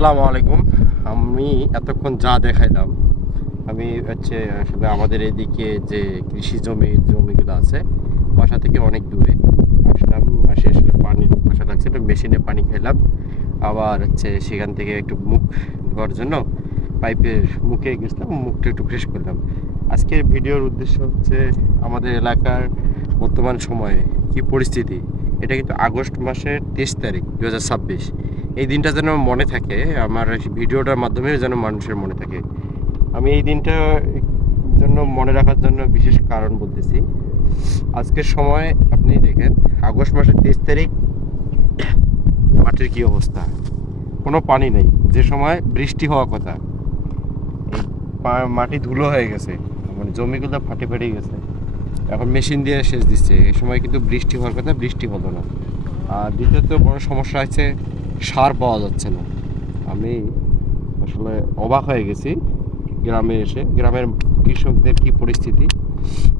আসসালামু আলাইকুম। আমি এতক্ষণ যা দেখাইলাম, আমি আসলে আমাদের এদিকে যে জমিগুলো আছে, বাসা থেকে অনেক দূরে আসলাম। আসলে পানির পিপাসা লাগছে, একটু মেশিনে পানি খেলাম। আবার সেখান থেকে একটু মুখ ধোয়ার জন্য পাইপের মুখে গেছিলাম, মুখটা একটু ফ্রেশ করলাম। আজকের ভিডিওর উদ্দেশ্য হচ্ছে আমাদের এলাকার বর্তমান সময়ে কি পরিস্থিতি। এটা কিন্তু আগস্ট মাসের 23 তারিখ 2026। এই দিনটা যেন মনে থাকে, আমার ভিডিওটার মাধ্যমে যেন মানুষের মনে থাকে। আমি এই দিনটা জন্য মনে রাখার জন্য বিশেষ কারণ বলতেছি। আজকের সময় আপনি দেখেন, আগস্ট মাসের 23 তারিখ মাটির কি অবস্থা, কোনো পানি নেই। যে সময় বৃষ্টি হওয়ার কথা, মাটি ধুলো হয়ে গেছে, মানে জমিগুলো ফাটে ফেটে গেছে। এখন মেশিন দিয়ে সেচ দিচ্ছে। এই সময় কিন্তু বৃষ্টি হওয়ার কথা, বৃষ্টি হলো না। আর দ্বিতীয়ত বড় সমস্যা হচ্ছে সার পাওয়া যাচ্ছে না। আমি আসলে অবাক হয়ে গেছি গ্রামে এসে, গ্রামের কৃষকদের কি পরিস্থিতি।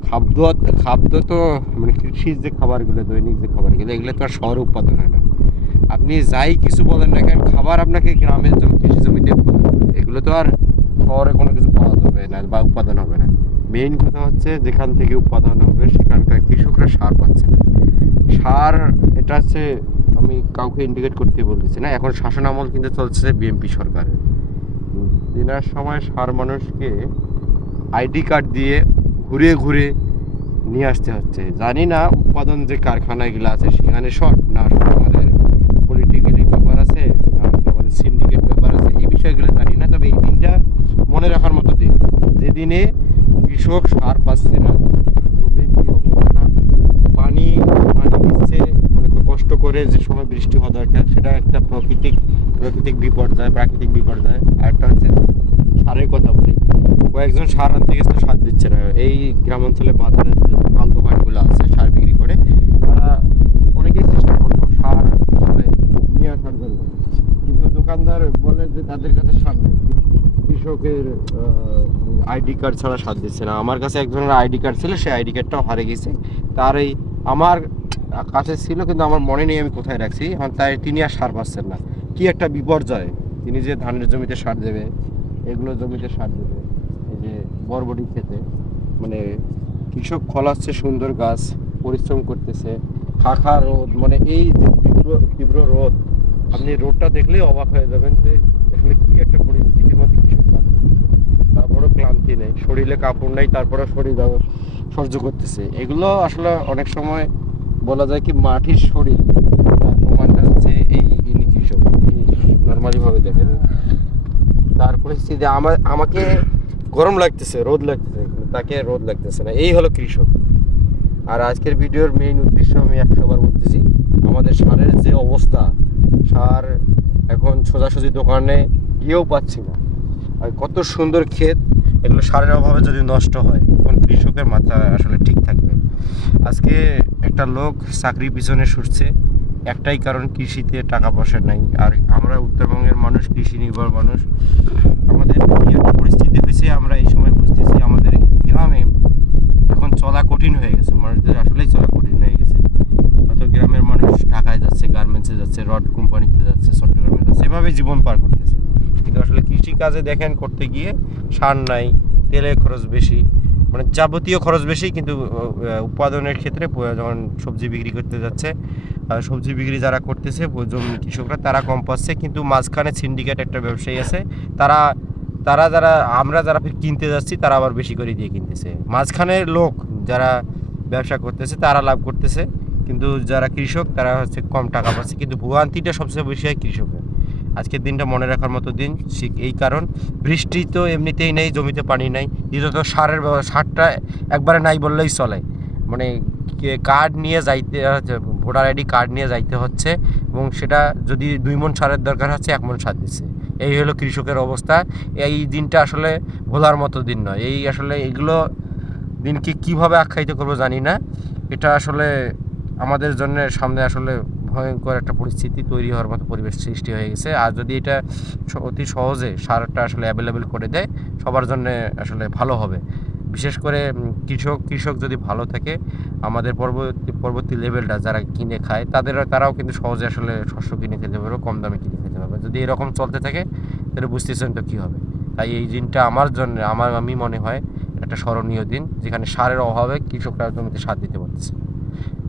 খাদ্য খাদ্য তো মানে কৃষির যে খাবারগুলো, দৈনিক যে খাবারগুলো, এগুলো তো আর শহরে উৎপাদন হয় না। আপনি যাই কিছু বলেন না কেন, খাবার আপনাকে গ্রামের কৃষি জমিতে উৎপাদন হবে। এগুলো তো আর শহরে কোনো কিছু পাওয়া যাবে না বা উৎপাদন হবে না। মেইন কথা হচ্ছে যেখান থেকে উৎপাদন হবে সেখানকার কৃষকরা সার পাচ্ছে না। সার, এটা হচ্ছে, আমি কাউকে ইন্ডিকেট করতে বলতেছি না। এখন শাসন আমল কিন্তু চলছে বিএনপি সরকারের। দিনার সময় সার মানুষকে আইডি কার্ড দিয়ে ঘুরে ঘুরে নিয়ে আসতে হচ্ছে। জানি না উৎপাদন যে কারখানাগুলো আছে সেখানে শর্ট না আমাদের পলিটিক্যালি ব্যাপার আছে, না আমাদের সিন্ডিকেট ব্যাপার আছে, এই বিষয়গুলো জানি না। তবে এই দিনটা মনে রাখার মতো দিন, যেদিনে কৃষক সার পাচ্ছে না, জমির কি অবস্থা, পানি পানি দিচ্ছে মানে কষ্ট করে, যে সময় বৃষ্টি হওয়া দরকার সেটা একটা প্রাকৃতিক বিপর্যয়, প্রাকৃতিক বিপর্যয়। আর একটা হচ্ছে সারের কথা বলি, কয়েকজন সার আনতে গেছে, সার দিচ্ছে না। এই গ্রাম অঞ্চলে বাজারে যে মাল দোকানগুলো আছে সার বিক্রি করে, তারা অনেকেই চেষ্টা করলো সার নিয়ে আসার জন্য, কিন্তু দোকানদার বলে যে তাদের কাছে সার নেই, কৃষকের আইডি কার্ড ছাড়া সার দিচ্ছে না। আমার কাছে একজনের আইডি কার্ড ছিল, সেই আইডি কার্ডটাও হারিয়ে গেছে। তার এই আমার কাছে ছিল, কিন্তু আমার মনে নেই আমি কোথায় রাখছি। এখন তাই তিনি আর সার পাচ্ছেন না। কি একটা বিপর্যয়! তিনি যে ধানের জমিতে সার দেবে, এগুলো জমিতে সার দেবে, এই যে বরবটি খেতে, মানে কৃষক ফলাচ্ছে সুন্দর গাছ, পরিশ্রম করতেছে, খাখা রোদ, মানে এই যে তীব্র রোদ, আপনি রোদটা দেখলেই অবাক হয়ে যাবেন যে আসলে কি একটা পরিস্থিতির মধ্যে কৃষক কাজ করছে। তারপরে ক্লান্তি নেই, শরীরে কাপড় নেই, তারপরে শরীর সহ্য করতেছে। এগুলো আসলে অনেক সময় বলা যায় কি মাটির শরীর, প্রমাণটা হচ্ছে এই ইনি কৃষক। আপনি নর্মালি ভাবে দেখেন, তার পরিস্থিতি আমাকে গরম লাগতেছে, রোদ লাগতেছে, তাকে রোদ লাগতেছে না। এই হলো কৃষক। আর আজকের ভিডিওর মেইন উদ্দেশ্য আমি 100বার বলতেছি, আমাদের সারের যে অবস্থা, সার এখন সোজাসুজি দোকানে গিয়েও পাচ্ছি না। আর কত সুন্দর ক্ষেত, এগুলো সারের অভাবে যদি নষ্ট হয়, তখন কৃষকের মাথা আসলে ঠিক থাকবে। আজকে একটা লোক চাকরির পিছনে ছুটছে, একটাই কারণ, কৃষিতে টাকা পয়সা নাই। আর আমরা উত্তরবঙ্গের মানুষ, কৃষি নির্ভর মানুষ। আমাদের কি একটা পরিস্থিতি হয়েছে, আমরা এই সময় বুঝতেছি আমাদের গ্রামে এখন চলা কঠিন হয়ে গেছে। মানুষদের আসলেই চলা কঠিন হয়ে গেছে। হয়তো গ্রামের মানুষ ঢাকায় যাচ্ছে, গার্মেন্টসে যাচ্ছে, রড কোম্পানিতে যাচ্ছে, চট্টগ্রামে যাচ্ছে, এভাবে জীবন পার করতেছে। কিন্তু আসলে কৃষিকাজে দেখেন, করতে গিয়ে সার নাই, তেলের খরচ বেশি, মানে যাবতীয় খরচ বেশি। কিন্তু উৎপাদনের ক্ষেত্রে যখন সবজি বিক্রি করতে যাচ্ছে, সবজি বিক্রি যারা করতেছে জমি কৃষকরা, তারা কম পাচ্ছে। কিন্তু মাঝখানে সিন্ডিকেট একটা ব্যবসায়ী আছে, তারা তারা যারা আমরা যারা কিনতে যাচ্ছি, তারা আবার বেশি করে দিয়ে কিনতেছে। মাঝখানের লোক যারা ব্যবসা করতেছে তারা লাভ করতেছে, কিন্তু যারা কৃষক তারা হচ্ছে কম টাকা পাচ্ছে। কিন্তু ভোগান্তিটা সবচেয়ে বেশি হয় কৃষকের। আজকের দিনটা মনে রাখার মতো দিন, এই কারণ বৃষ্টি তো এমনিতেই নেই, জমিতে পানি নাই। দ্বিতীয়ত সারটা একবারে নাই বললেই চলে। মানে কার্ড নিয়ে যাইতে হচ্ছে, ভোটার আইডি কার্ড নিয়ে যাইতে হচ্ছে, এবং সেটা যদি 2 মণ সারের দরকার হচ্ছে, 1 মণ সার দিচ্ছে। এই হলো কৃষকের অবস্থা। এই দিনটা আসলে ভোলার মতো দিন নয়। এই আসলে এগুলো দিনকে কীভাবে আখ্যায়িত করবো জানি না। এটা আসলে আমাদের জন্য সামনে আসলে ভয়ঙ্কর একটা পরিস্থিতি তৈরি হওয়ার মতো পরিবেশ সৃষ্টি হয়ে গেছে। আর যদি এটা অতি সহজে সারটা আসলে অ্যাভেলেবেল করে দেয়, সবার জন্য আসলে ভালো হবে। বিশেষ করে কৃষক যদি ভালো থাকে, আমাদের পরবর্তী লেভেলটা যারা কিনে খায়, তারাও কিন্তু সহজে আসলে শস্য কিনে খেতে পারবে, কম দামে কিনে খেতে পারবে। পারবে। যদি এরকম চলতে থাকে তাহলে বুঝতেছেন তো কী হবে। তাই এই দিনটা আমি মনে হয় একটা স্মরণীয় দিন, যেখানে সারের অভাবে কৃষকরা জমিতে সার দিতে পারতেছে।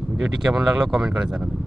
ভিডিওটি কেমন লাগলো কমেন্ট করে জানাবেন।